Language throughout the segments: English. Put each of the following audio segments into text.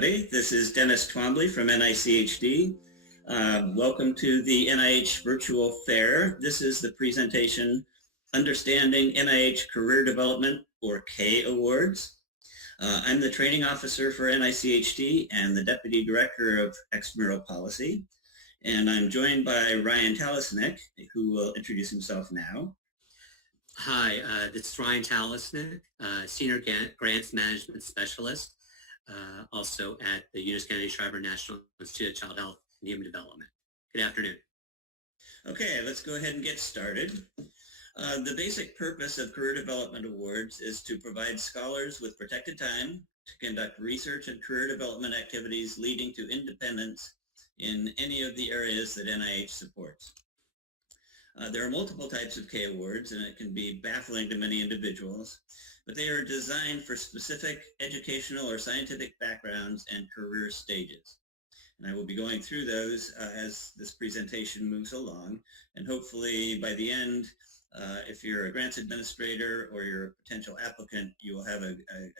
This is Dennis Twombly from NICHD. Welcome to the NIH Virtual Fair. This is the presentation, Understanding NIH Career Development, or K Awards. I'm the training officer for NICHD and the Deputy Director of Extramural Policy. And I'm joined by Ryan Talasnick, who will introduce himself now. Hi, this is Ryan Talasnick, Senior Grants Management Specialist, also at the Eunice Kennedy Shriver National Institute of Child Health and Human Development. Good afternoon. Okay, let's go ahead and get started. The basic purpose of Career Development Awards is to provide scholars with protected time to conduct research and career development activities leading to independence in any of the areas that NIH supports. There are multiple types of K awards, and it can be baffling to many individuals, but they are designed for specific educational or scientific backgrounds and career stages. And I will be going through those as this presentation moves along, and hopefully by the end, if you're a grants administrator or you're a potential applicant, you will have a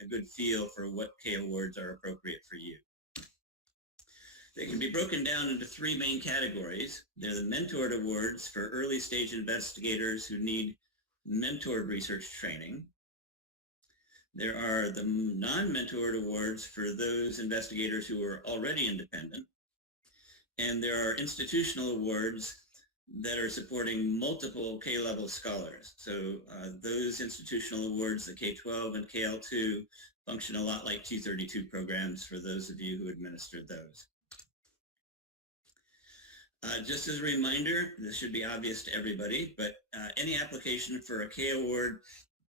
good feel for what K awards are appropriate for you. They can be broken down into three main categories. They're the Mentored Awards for early stage investigators who need mentored research training. There are the Non-Mentored Awards for those investigators who are already independent. And there are institutional awards that are supporting multiple K-level scholars. So those institutional awards, the K-12 and KL2, function a lot like T32 programs for those of you who administered those. Just as a reminder, this should be obvious to everybody, but any application for a K award,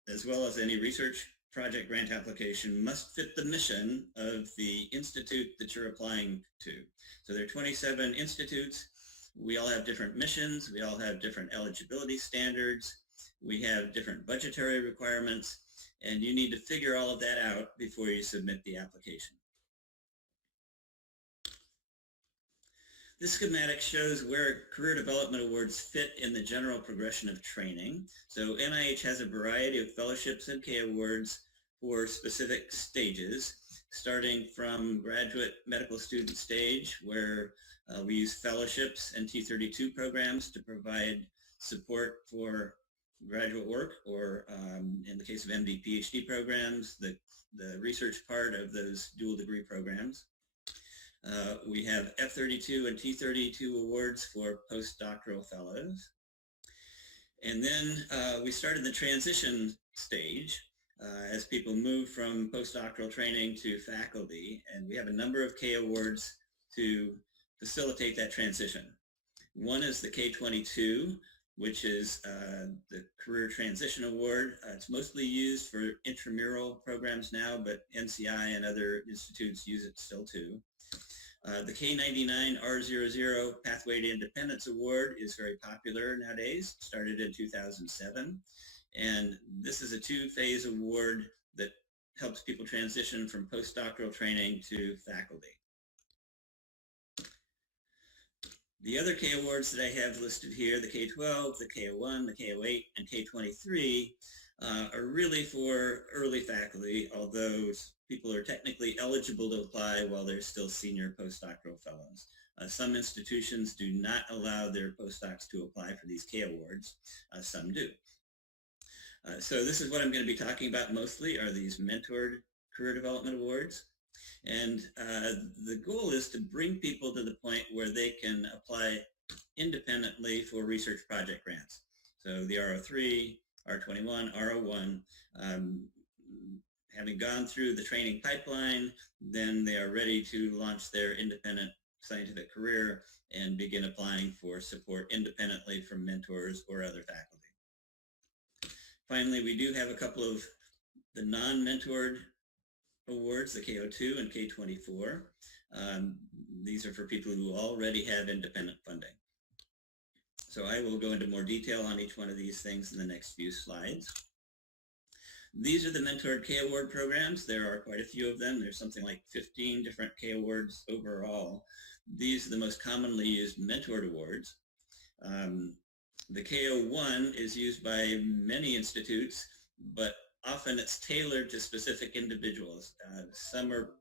as well as any research project grant application, must fit the mission of the institute that you're applying to. So there are 27 institutes. We all have different missions. We all have different eligibility standards. We have different budgetary requirements, and you need to figure all of that out before you submit the application. This schematic shows where Career Development Awards fit in the general progression of training. So NIH has a variety of fellowships and K awards for specific stages, starting from graduate medical student stage, where we use fellowships and T32 programs to provide support for graduate work, or in the case of MD PhD programs, the research part of those dual degree programs. We have F32 and T32 awards for postdoctoral fellows. And then we started the transition stage as people move from postdoctoral training to faculty, and we have a number of K awards to facilitate that transition. One is the K22, which is the Career Transition Award. It's mostly used for intramural programs now, but NCI and other institutes use it still too. The K99 R00 Pathway to Independence Award is very popular nowadays, started in 2007. And this is a two-phase award that helps people transition from postdoctoral training to faculty. The other K awards that I have listed here, the K12, the K01, the K08, and K23, are really for early faculty, although people are technically eligible to apply while they're still senior postdoctoral fellows. Some institutions do not allow their postdocs to apply for these K awards. Some do. So this is what I'm going to be talking about mostly, are these Mentored Career Development Awards. And the goal is to bring people to the point where they can apply independently for research project grants. So the R03, R21, R01, having gone through the training pipeline, then they are ready to launch their independent scientific career and begin applying for support independently from mentors or other faculty. Finally, we do have a couple of the non-mentored awards, the K02 and K24. These are for people who already have independent funding. So I will go into more detail on each one of these things in the next few slides. These are the Mentored K Award programs. There are quite a few of them. There's something like 15 different K Awards overall. These are the most commonly used Mentored Awards. The K01 is used by many institutes, but often it's tailored to specific individuals. Some are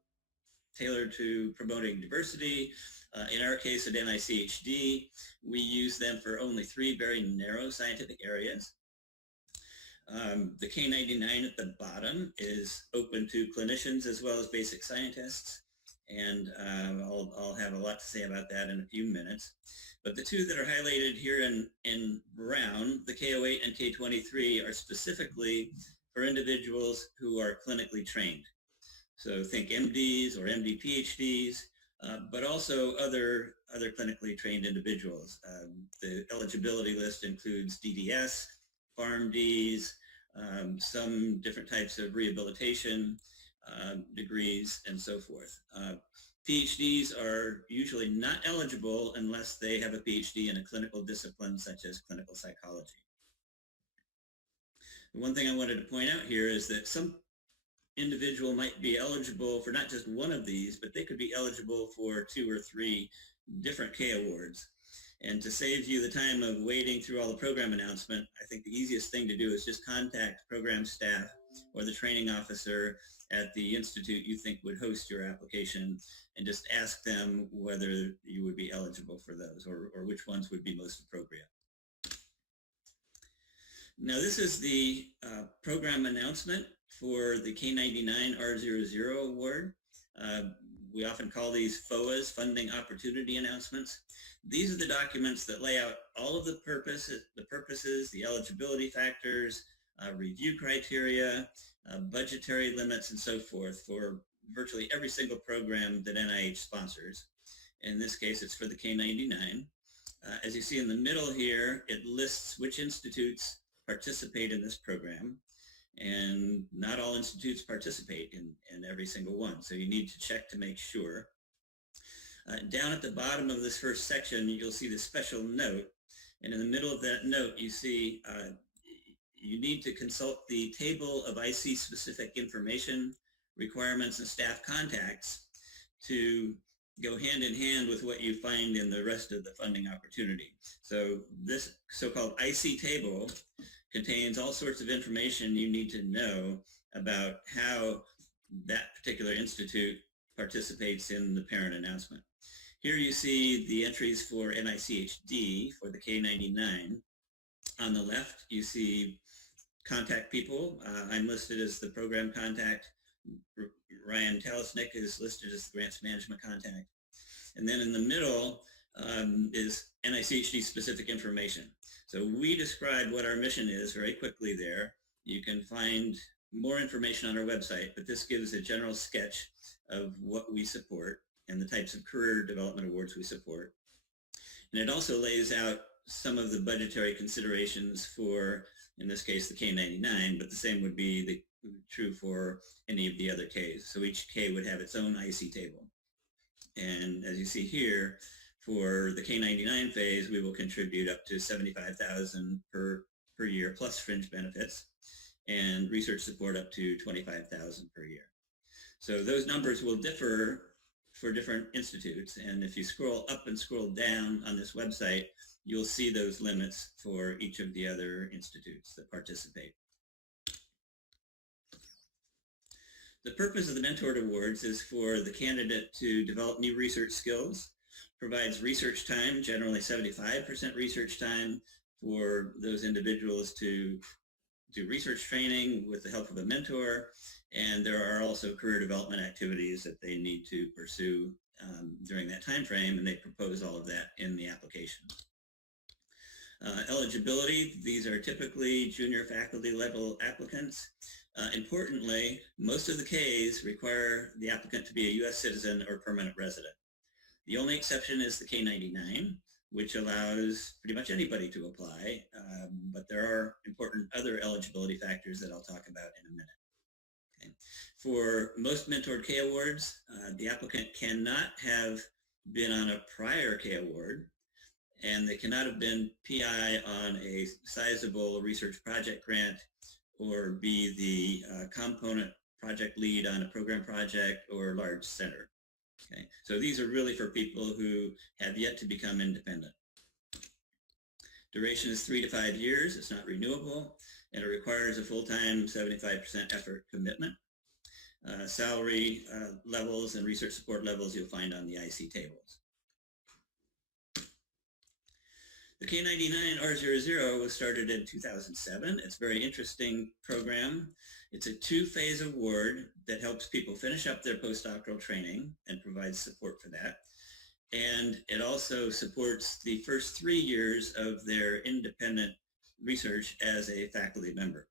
tailored to promoting diversity. In our case at NICHD, we use them for only 3 very narrow scientific areas. The K99 at the bottom is open to clinicians as well as basic scientists, and I'll have a lot to say about that in a few minutes. But the 2 that are highlighted here in brown, the K08 and K23, are specifically for individuals who are clinically trained. So think MDs or MD PhDs, but also other clinically trained individuals. The eligibility list includes DDS, PharmDs, some different types of rehabilitation degrees, and so forth. PhDs are usually not eligible unless they have a PhD in a clinical discipline such as clinical psychology. One thing I wanted to point out here is that some individual might be eligible for not just one of these, but they could be eligible for 2 or 3 different K awards. And to save you the time of wading through all the program announcement, I think the easiest thing to do is just contact program staff or the training officer at the institute you think would host your application and just ask them whether you would be eligible for those or which ones would be most appropriate. Now this is the program announcement for the K99 R00 award. We often call these FOAs, Funding Opportunity Announcements. These are the documents that lay out all of the purposes, the eligibility factors, review criteria, budgetary limits, and so forth for virtually every single program that NIH sponsors. In this case, it's for the K99. As you see in the middle here, it lists which institutes participate in this program, and not all institutes participate in every single one, so you need to check to make sure. Down at the bottom of this first section, you'll see the special note, and in the middle of that note, you see you need to consult the table of IC-specific information, requirements, and staff contacts to go hand in hand with what you find in the rest of the funding opportunity. So this so-called IC table contains all sorts of information you need to know about how that particular institute participates in the parent announcement. Here you see the entries for NICHD for the K99. On the left, you see contact people. I'm listed as the program contact. Ryan Talisnick is listed as the grants management contact. And then in the middle is NICHD specific information. So we describe what our mission is very quickly there. You can find more information on our website, but this gives a general sketch of what we support and the types of career development awards we support. And it also lays out some of the budgetary considerations for, in this case, the K99, but the same would be true for any of the other Ks. So each K would have its own IC table. And as you see here, for the K99 phase, we will contribute up to $75,000 per year plus fringe benefits, and research support up to $25,000 per year. So those numbers will differ for different institutes, and if you scroll up and scroll down on this website, you'll see those limits for each of the other institutes that participate. The purpose of the Mentored Awards is for the candidate to develop new research skills, provides research time, generally 75% research time for those individuals to do research training with the help of a mentor, and there are also career development activities that they need to pursue during that time frame, and they propose all of that in the application. Eligibility, these are typically junior faculty level applicants. Importantly, most of the Ks require the applicant to be a U.S. citizen or permanent resident. The only exception is the K99, which allows pretty much anybody to apply, but there are important other eligibility factors that I'll talk about in a minute. Okay. For most mentored K awards, the applicant cannot have been on a prior K award, and they cannot have been PI on a sizable research project grant or be the component project lead on a program project or large center. Okay. So these are really for people who have yet to become independent. Duration is 3 to 5 years. It's not renewable, and it requires a full-time 75% effort commitment. salary levels and research support levels you'll find on the IC tables. The K99 R00 was started in 2007. It's a very interesting program. It's a two-phase award that helps people finish up their postdoctoral training and provides support for that. And it also supports the first 3 years of their independent research as a faculty member.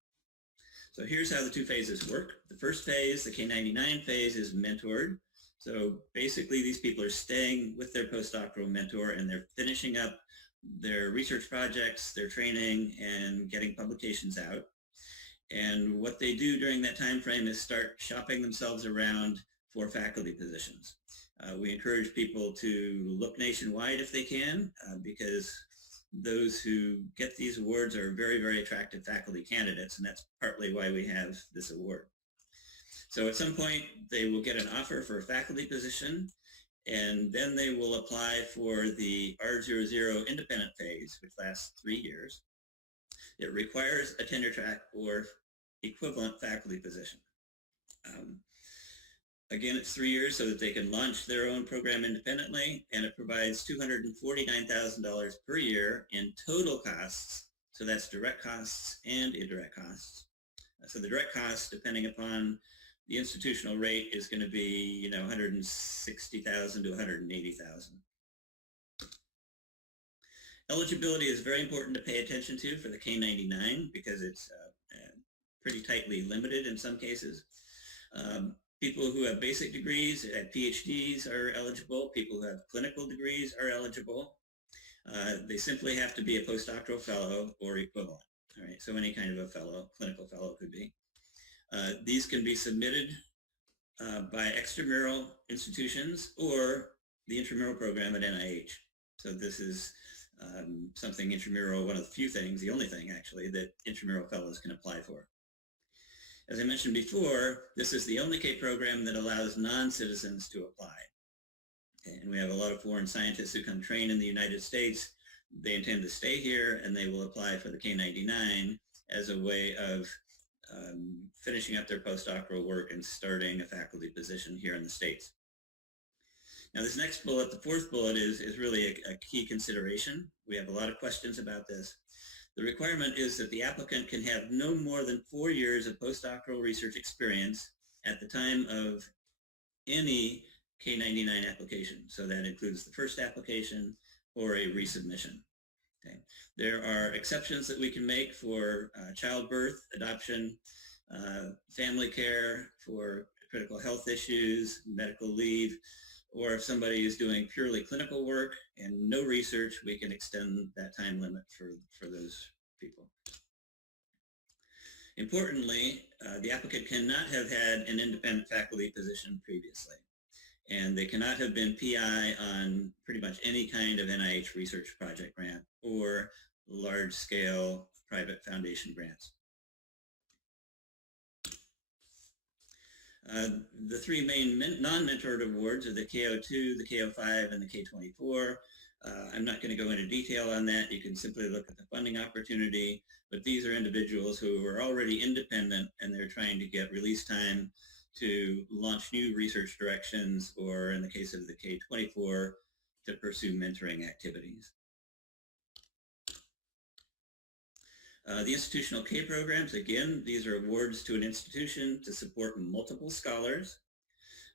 So here's how the two phases work. The first phase, the K99 phase, is mentored. So basically these people are staying with their postdoctoral mentor and they're finishing up their research projects, their training, and getting publications out. And what they do during that time frame is start shopping themselves around for faculty positions. We encourage people to look nationwide if they can, because those who get these awards are very, very attractive faculty candidates, and that's partly why we have this award. So at some point, they will get an offer for a faculty position, and then they will apply for the R00 independent phase, which lasts 3 years. It requires a tenure track or equivalent faculty position. Again, it's 3 years so that they can launch their own program independently, and it provides $249,000 per year in total costs. So that's direct costs and indirect costs. So the direct costs, depending upon the institutional rate, is going to be, $160,000 to $180,000. Eligibility is very important to pay attention to for the K99 because it's pretty tightly limited in some cases. People who have basic degrees and PhDs are eligible. People who have clinical degrees are eligible. They simply have to be a postdoctoral fellow or equivalent. All right, so any kind of a fellow, clinical fellow could be. These can be submitted by extramural institutions or the intramural program at NIH. So this is something intramural, one of the few things, the only thing actually, that intramural fellows can apply for. As I mentioned before, this is the only K program that allows non-citizens to apply. And we have a lot of foreign scientists who come train in the United States. They intend to stay here, and they will apply for the K99 as a way of finishing up their postdoctoral work and starting a faculty position here in the States. Now this next bullet, the fourth bullet, is really a key consideration. We have a lot of questions about this. The requirement is that the applicant can have no more than 4 years of postdoctoral research experience at the time of any K99 application. So that includes the first application or a resubmission. Okay. There are exceptions that we can make for childbirth, adoption, family care, for critical health issues, medical leave, or if somebody is doing purely clinical work and no research, we can extend that time limit for those people. Importantly, the applicant cannot have had an independent faculty position previously, and they cannot have been PI on pretty much any kind of NIH research project grant or large-scale private foundation grants. The three main non-mentored awards are the K02, the K05, and the K24. I'm not going to go into detail on that. You can simply look at the funding opportunity, but these are individuals who are already independent and they're trying to get release time to launch new research directions, or in the case of the K24, to pursue mentoring activities. The institutional K programs, again, these are awards to an institution to support multiple scholars.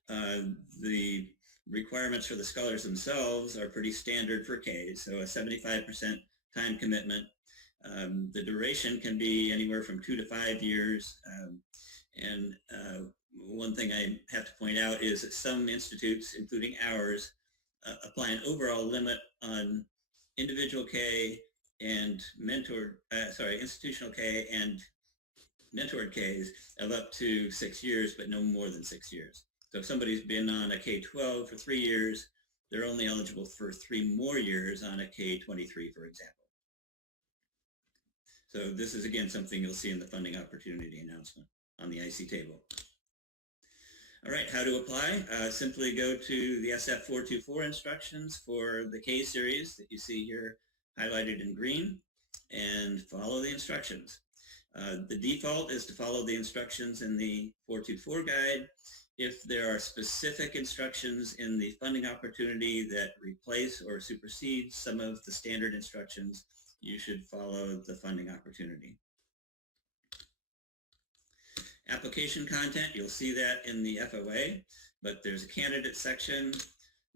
The requirements for the scholars themselves are pretty standard for K, so a 75% time commitment. The duration can be anywhere from 2 to 5 years. And one thing I have to point out is that some institutes, including ours, apply an overall limit on individual K and institutional K and mentored Ks of up to 6 years, but no more than 6 years. So if somebody's been on a K12 for 3 years, they're only eligible for 3 more years on a K23, for example. So this is, again, something you'll see in the funding opportunity announcement on the IC table. All right, how to apply? Simply go to the SF424 instructions for the K series that you see here highlighted in green and follow the instructions. The default is to follow the instructions in the 424 guide. If there are specific instructions in the funding opportunity that replace or supersede some of the standard instructions, you should follow the funding opportunity. Application content, you'll see that in the FOA, but there's a candidate section.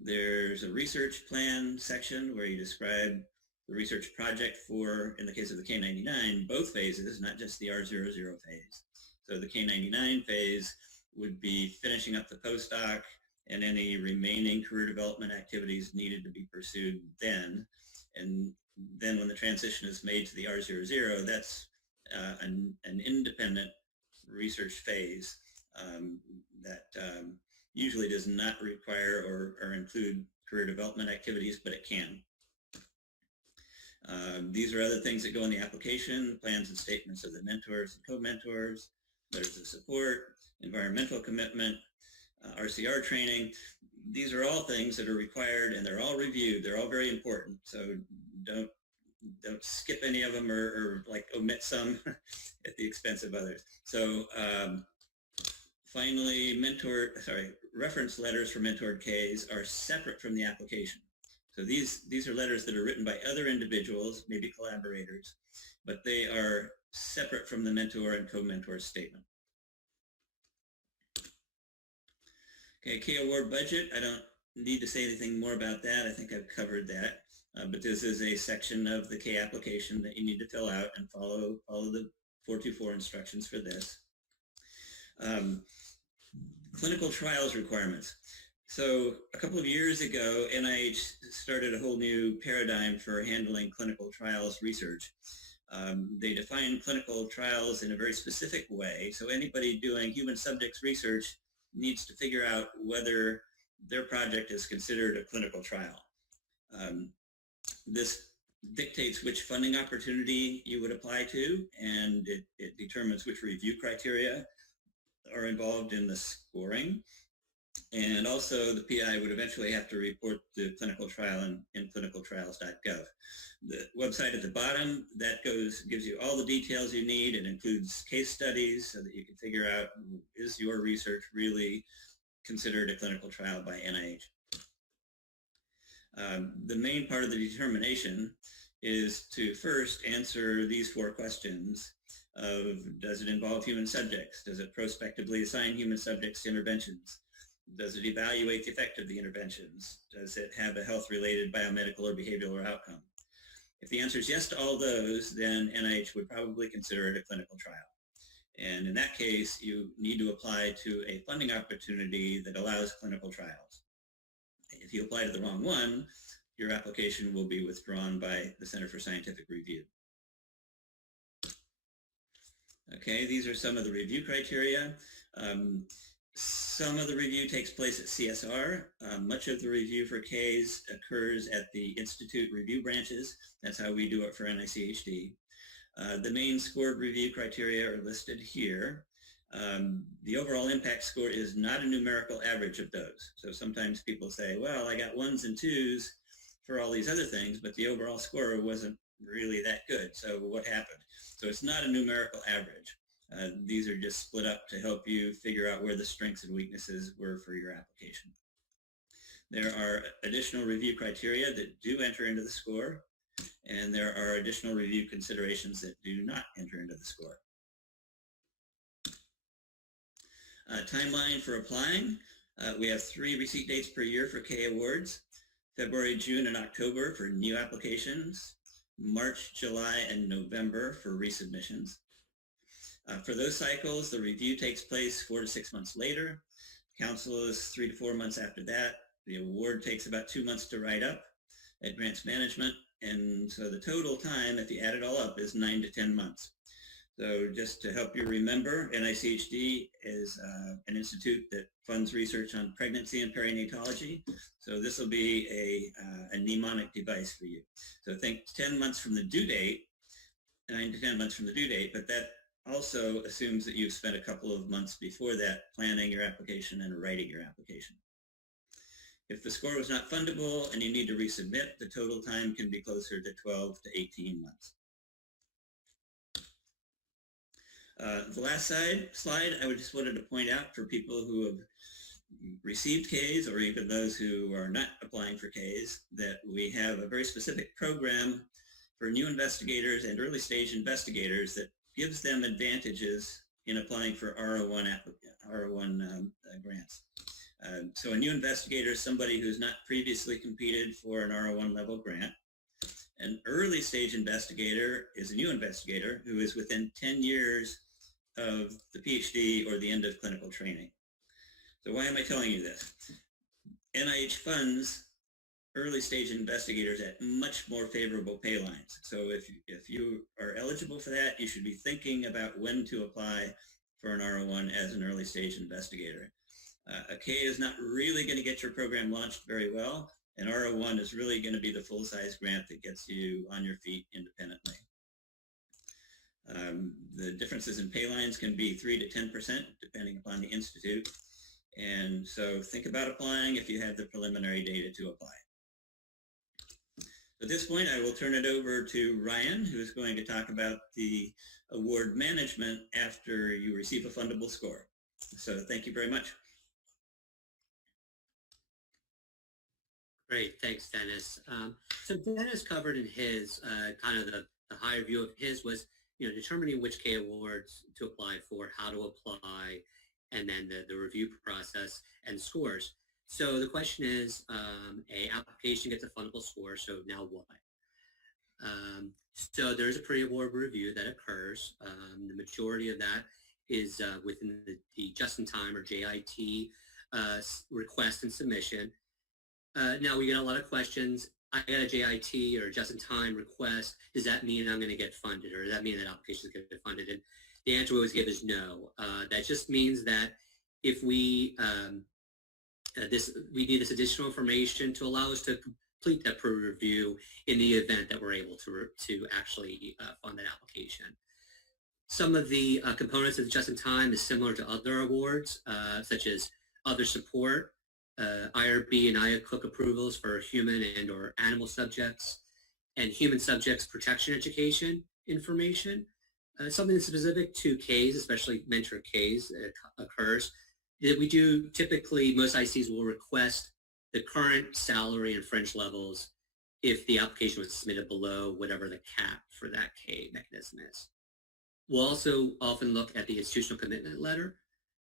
There's a research plan section where you describe the research project for, in the case of the K99, both phases, not just the R00 phase. So the K99 phase would be finishing up the postdoc and any remaining career development activities needed to be pursued then. And then when the transition is made to the R00, that's an independent research phase that usually does not require or include career development activities, but it can. These are other things that go in the application, plans and statements of the mentors and co-mentors, letters of support, environmental commitment, RCR training. These are all things that are required and they're all reviewed. They're all very important. So don't skip any of them or like omit some at the expense of others. So finally, reference letters for mentored Ks are separate from the application. So these are letters that are written by other individuals, maybe collaborators, but they are separate from the mentor and co-mentor statement. Okay, K award budget. I don't need to say anything more about that. I think I've covered that. But this is a section of the K application that you need to fill out and follow the 424 instructions for this. Clinical trials requirements. So a couple of years ago, NIH started a whole new paradigm for handling clinical trials research. They define clinical trials in a very specific way. So anybody doing human subjects research needs to figure out whether their project is considered a clinical trial. This dictates which funding opportunity you would apply to, and it determines which review criteria are involved in the scoring. And also the PI would eventually have to report the clinical trial in clinicaltrials.gov. The website at the bottom, that gives you all the details you need. It includes case studies so that you can figure out, is your research really considered a clinical trial by NIH? The main part of the determination is to first answer these 4 questions of, does it involve human subjects? Does it prospectively assign human subjects to interventions? Does it evaluate the effect of the interventions? Does it have a health-related biomedical or behavioral outcome? If the answer is yes to all those, then NIH would probably consider it a clinical trial. And in that case, you need to apply to a funding opportunity that allows clinical trials. If you apply to the wrong one, your application will be withdrawn by the Center for Scientific Review. Okay, these are some of the review criteria. Some of the review takes place at CSR. Much of the review for Ks occurs at the Institute review branches. That's how we do it for NICHD. The main scored review criteria are listed here. The overall impact score is not a numerical average of those. So sometimes people say, well, I got 1s and 2s for all these other things, but the overall score wasn't really that good. So what happened? So it's not a numerical average. These are just split up to help you figure out where the strengths and weaknesses were for your application. There are additional review criteria that do enter into the score, and there are additional review considerations that do not enter into the score. Timeline for applying. We have 3 receipt dates per year for K awards: February, June, and October for new applications, March, July, and November for resubmissions. For those cycles, the review takes place 4 to 6 months later. Council is 3 to 4 months after that. The award takes about 2 months to write up at grants management. And so the total time, if you add it all up, is 9 to 10 months. So just to help you remember, NICHD is an institute that funds research on pregnancy and perinatology. So this will be a mnemonic device for you. So think 10 months from the due date, 9 to 10 months from the due date, but that also assumes that you've spent a couple of months before that planning your application and writing your application. If the score was not fundable and you need to resubmit, the total time can be closer to 12 to 18 months. The last slide, I just wanted to point out for people who have received Ks or even those who are not applying for Ks that we have a very specific program for new investigators and early stage investigators that gives them advantages in applying for R01 grants. So a new investigator is somebody who's not previously competed for an R01 level grant. An early stage investigator is a new investigator who is within 10 years of the PhD or the end of clinical training. So why am I telling you this? NIH funds early stage investigators at much more favorable pay lines. So if you are eligible for that, you should be thinking about when to apply for an R01 as an early stage investigator. A K is not really going to get your program launched very well. An R01 is really going to be the full-size grant that gets you on your feet independently. The differences in pay lines can be 3 to 10% depending upon the institute. And so think about applying if you have the preliminary data to apply. At this point, I will turn it over to Ryan, who is going to talk about the award management after you receive a fundable score. So thank you very much. Great, thanks, Dennis. So Dennis covered in his kind of the higher view of his was, determining which K awards to apply for, how to apply, and then the review process and scores. So the question is, a application gets a fundable score, so now what? So there's a pre-award review that occurs. The majority of that is within the just-in-time or JIT request and submission. Now we get a lot of questions. I got a JIT or just-in-time request. Does that mean I'm going to get funded, or does that mean that application is going to get funded? And the answer we always give is no. That just means that if we we need this additional information to allow us to complete that pre-review in the event that we're able to actually fund that application. Some of the components of just-in-time is similar to other awards, such as other support, IRB and IACUC approvals for human and or animal subjects, and human subjects protection education information. Something specific to Ks, especially mentor Ks, occurs. That we do typically, most ICs will request the current salary and fringe levels if the application was submitted below whatever the cap for that K mechanism is. We'll also often look at the institutional commitment letter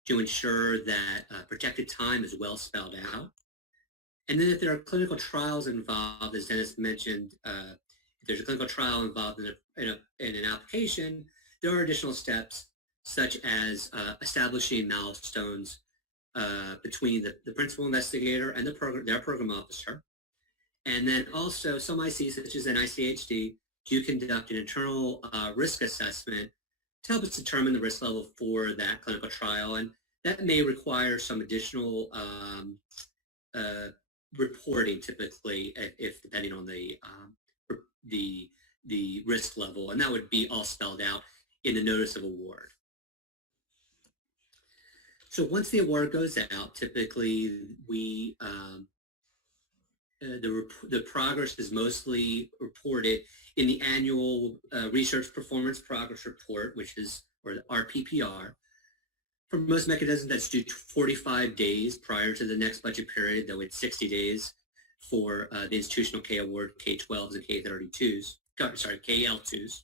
to ensure that protected time is well spelled out. And then if there are clinical trials involved, as Dennis mentioned, if there's a clinical trial involved in an application, there are additional steps such as establishing milestones between the principal investigator and their program officer. And then also some ICs, such as NICHD, do conduct an internal risk assessment to help us determine the risk level for that clinical trial. And that may require some additional reporting, typically, if depending on the risk level. And that would be all spelled out in the notice of award. So once the award goes out, typically we the progress is mostly reported in the annual research performance progress report, or the RPPR. For most mechanisms, that's due 45 days prior to the next budget period, though it's 60 days for the institutional K award, K12s and K32s, KL2s.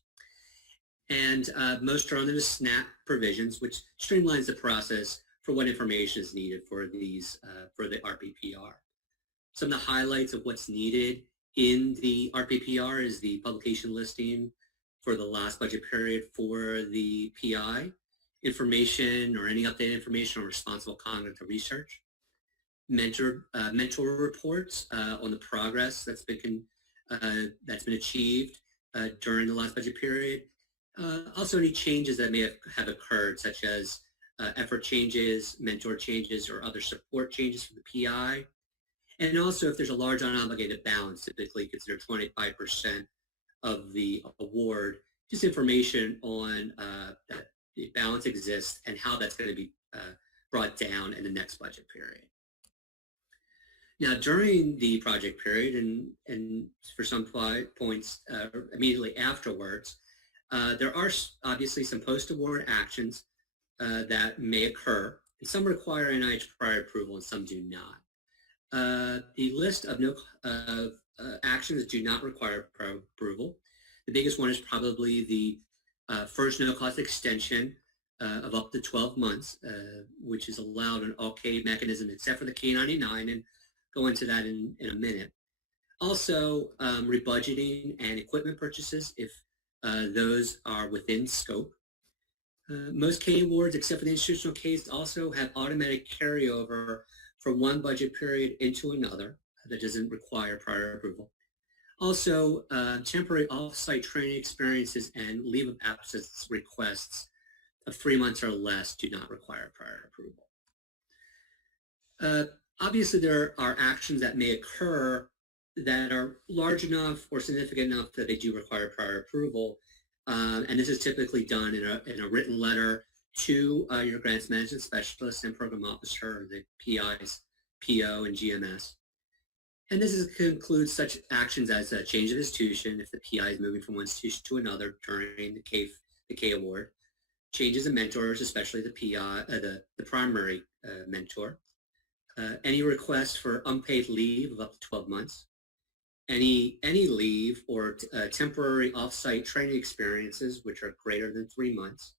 And most are under the SNAP provisions, which streamlines the process for what information is needed for these for the RPPR. Some of the highlights of what's needed in the RPPR is the publication listing for the last budget period for the PI, information or any updated information on responsible conduct of research, mentor reports on the progress that's been achieved during the last budget period. Also, any changes that may have occurred, such as effort changes, mentor changes, or other support changes for the PI. And also, if there's a large unobligated balance, typically considered 25% of the award, just information on that the balance exists and how that's going to be brought down in the next budget period. Now, during the project period and for some points immediately afterwards, There are obviously some post-award actions that may occur, and some require NIH prior approval and some do not. The list of actions that do not require prior approval, the biggest one is probably the first no-cost extension of up to 12 months, which is allowed on all K mechanisms except for the K99, and go into that in a minute. Also, rebudgeting and equipment purchases if those are within scope. Most K awards, except for the institutional Ks, also have automatic carryover from one budget period into another that doesn't require prior approval. Also, temporary off-site training experiences and leave of absence requests of 3 months or less do not require prior approval. Obviously, there are actions that may occur that are large enough or significant enough that they do require prior approval. And this is typically done in a written letter to your grants management specialist and program officer, the PIs, PO, and GMS. And this includes such actions as a change of institution if the PI is moving from one institution to another during the K award, changes in mentors, especially the PI, the primary mentor, any requests for unpaid leave of up to 12 months, any leave or temporary off-site training experiences which are greater than 3 months,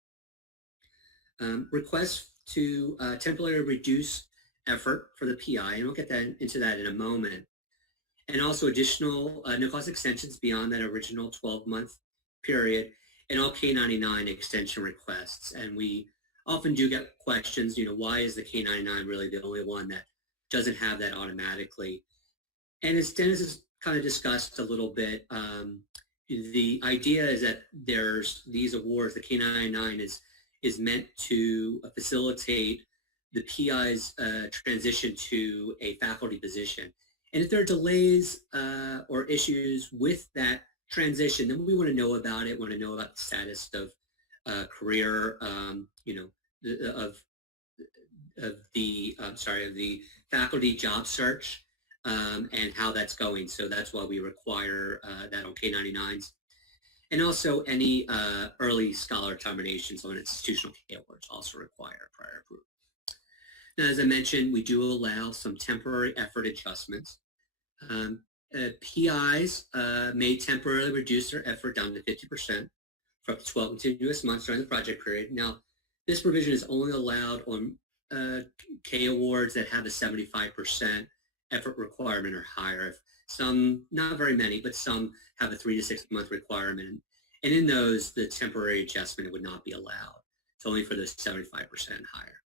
requests to temporarily reduce effort for the PI, and we'll get into that in a moment, and also additional no-cost extensions beyond that original 12-month period, and all K99 extension requests. And we often do get questions, why is the K99 really the only one that doesn't have that automatically? And as Dennis has kind of discussed a little bit, the idea is that there's these awards, the K99 is meant to facilitate the PI's transition to a faculty position. And if there are delays or issues with that transition, then we want to know about it, want to know about the status of career, of the faculty job search and how that's going. So that's why we require that on K99s. And also any early scholar terminations on institutional K awards also require prior approval. Now, as I mentioned, we do allow some temporary effort adjustments. PIs may temporarily reduce their effort down to 50% for up to 12 continuous months during the project period. Now, this provision is only allowed on K awards that have a 75% effort requirement or higher. Some, not very many, but some have a 3 to 6 month requirement. And in those, the temporary adjustment would not be allowed. It's only for those 75% higher.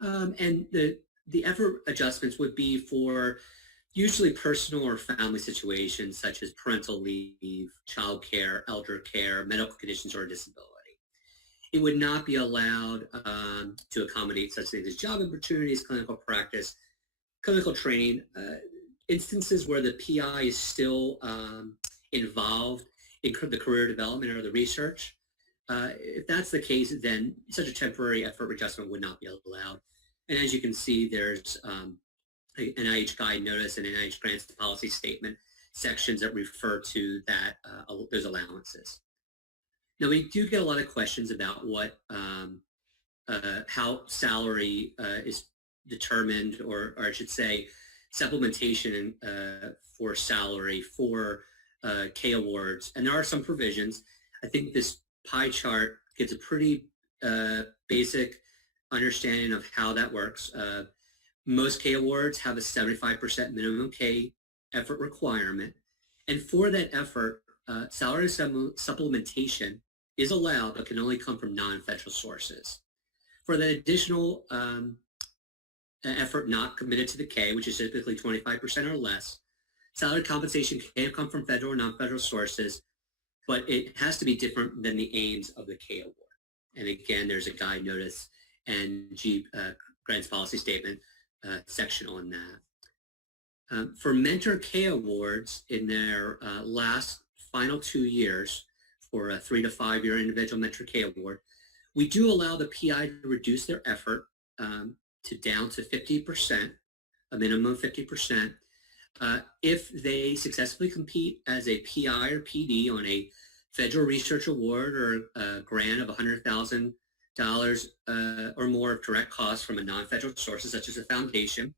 And the effort adjustments would be for usually personal or family situations such as parental leave, child care, elder care, medical conditions, or disability. It would not be allowed to accommodate such things as job opportunities, clinical practice, clinical training, instances where the PI is still involved in the career development or the research. If that's the case, then such a temporary effort adjustment would not be allowed. And as you can see, there's an NIH guide notice and NIH grants policy statement sections that refer to that those allowances. Now, we do get a lot of questions about how salary is determined, or I should say, supplementation for salary for K awards. And there are some provisions. I think this pie chart gives a pretty basic understanding of how that works. Most K awards have a 75% minimum K effort requirement. And for that effort, salary supplementation is allowed, but can only come from non-federal sources. For the additional effort not committed to the K, which is typically 25% or less, salary compensation can come from federal or non-federal sources, but it has to be different than the aims of the K award. And again, there's a guide notice and grants policy statement section on that. For mentor K awards in their final 2 years for a 3 to 5 year individual mentor K award, we do allow the PI to reduce their effort to down to 50%, a minimum of 50%, if they successfully compete as a PI or PD on a federal research award or a grant of $100,000 or more of direct costs from a non-federal sources such as a foundation.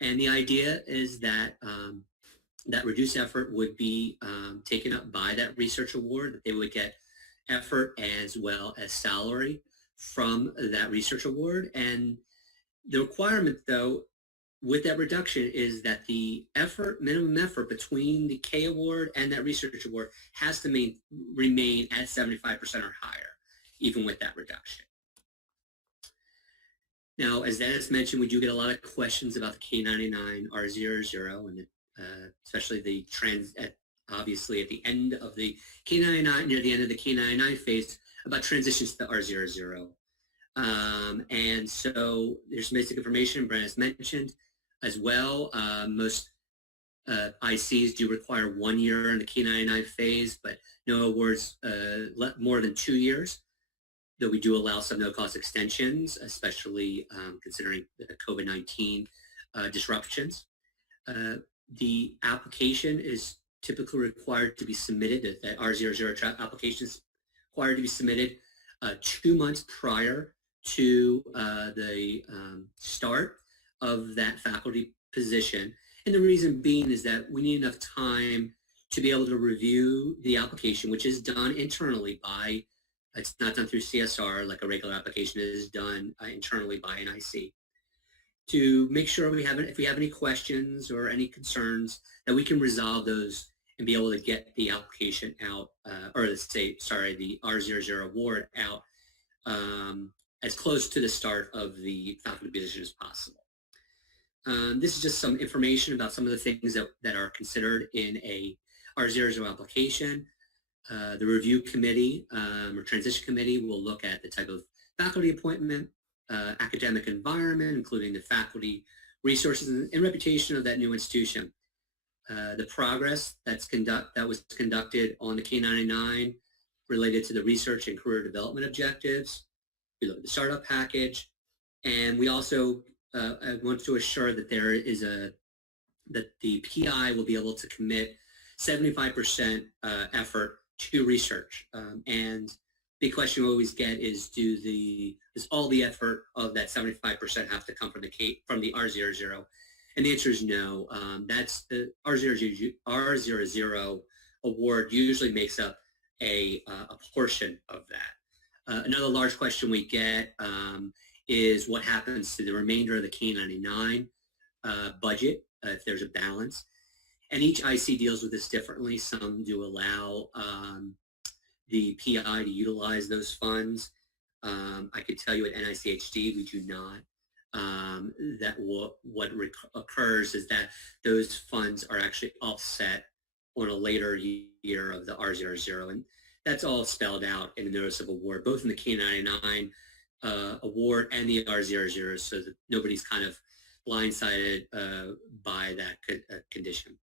And the idea is that that reduced effort would be taken up by that research award, that they would get effort as well as salary from that research award. And the requirement, though, with that reduction is that the minimum effort between the K award and that research award has to remain at 75% or higher, even with that reduction. Now, as Dennis mentioned, we do get a lot of questions about the K99 R00, and especially obviously at the end of the K99, near the end of the K99 phase, about transitions to the R00. And so there's basic information Brent has mentioned as well. Most ICs do require 1 year in the K99 phase, but no awards more than 2 years, though we do allow some no-cost extensions, especially considering the COVID-19 disruptions. The application is typically required to be submitted, the R00 application is required to be submitted 2 months prior to the start of that faculty position. And the reason being is that we need enough time to be able to review the application, which is done internally by, it's not done through CSR like a regular application, it is done internally by an IC, to make sure if we have any questions or any concerns, that we can resolve those and be able to get the application out, the R00 award out as close to the start of the faculty position as possible. This is just some information about some of the things that are considered in a R00 application. The review committee or transition committee will look at the type of faculty appointment, academic environment, including the faculty resources and reputation of that new institution. The progress that was conducted on the K99 related to the research and career development objectives. We look at the startup package, and we also want to assure that that the PI will be able to commit 75% effort to research. And the question we always get is, does all the effort of that 75% have to come from the R00? And the answer is no. That's the R00 award usually makes up a portion of that. Another large question we get is what happens to the remainder of the K99 budget if there's a balance. And each IC deals with this differently. Some do allow the PI to utilize those funds. I could tell you at NICHD we do not. What occurs is that those funds are actually offset on a later year of the R00, and that's all spelled out in the notice of award, both in the K99 award and the R00, so that nobody's kind of blindsided by that condition.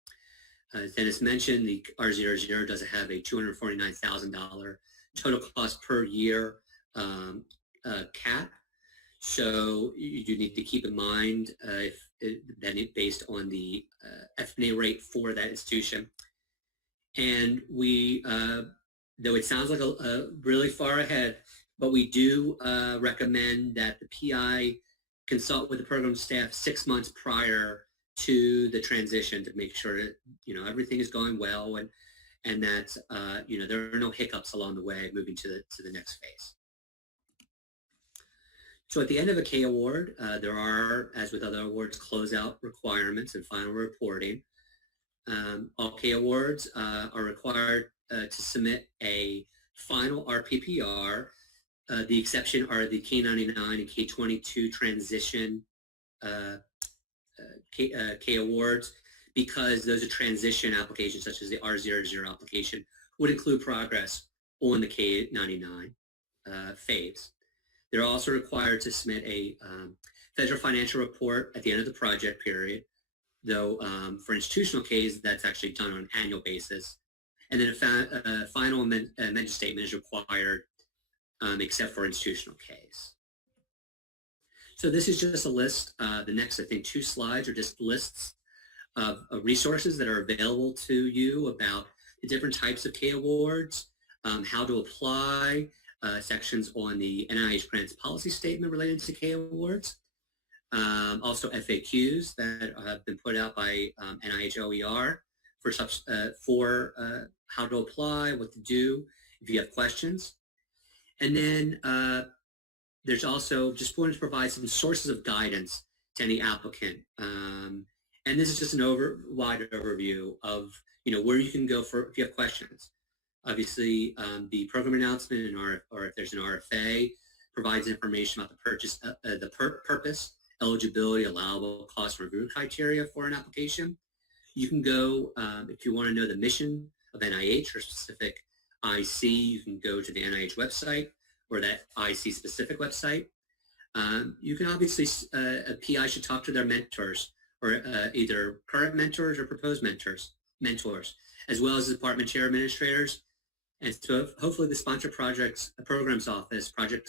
As Dennis mentioned, the R00 does have a $249,000 total cost per year cap. So you do need to keep in mind that it's based on the FNA rate for that institution. And we, though it sounds like a really far ahead, but we do recommend that the PI consult with the program staff 6 months prior to the transition to make sure that everything is going well and that there are no hiccups along the way moving to the next phase. So at the end of a K award, there are, as with other awards, closeout requirements and final reporting. All K awards are required to submit a final RPPR. The exception are the K99 and K22 transition K awards, because those are transition applications such as the R00 application would include progress on the K99 phase. They're also required to submit a federal financial report at the end of the project period, though for institutional Ks, that's actually done on an annual basis. And then a final amended statement is required except for institutional Ks. So this is just a list. The next, I think, 2 slides are just lists of resources that are available to you about the different types of K awards, how to apply, sections on the NIH grants policy statement related to K awards, also FAQs that have been put out by NIH OER for how to apply, what to do if you have questions. And then there's also just wanted to provide some sources of guidance to any applicant. And this is just an wide overview of where you can go for if you have questions. Obviously, the program announcement or if there's an RFA provides information about the purpose, eligibility, allowable cost, review criteria for an application. You can go, if you want to know the mission of NIH or specific IC, you can go to the NIH website or that IC specific website. You can obviously, a PI should talk to their mentors or either current mentors or proposed mentors, as well as the department chair administrators. And so hopefully the sponsor projects projects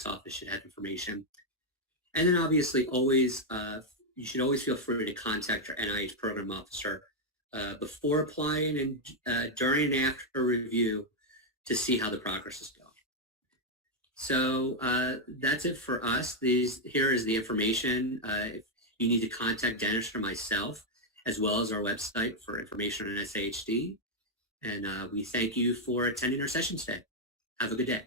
office should have information. And then obviously always, you should always feel free to contact your NIH program officer before applying and during and after review to see how the progress is going. So that's it for us. Here is the information. If you need to contact Dennis or myself, as well as our website for information on SAHD. And we thank you for attending our session today. Have a good day.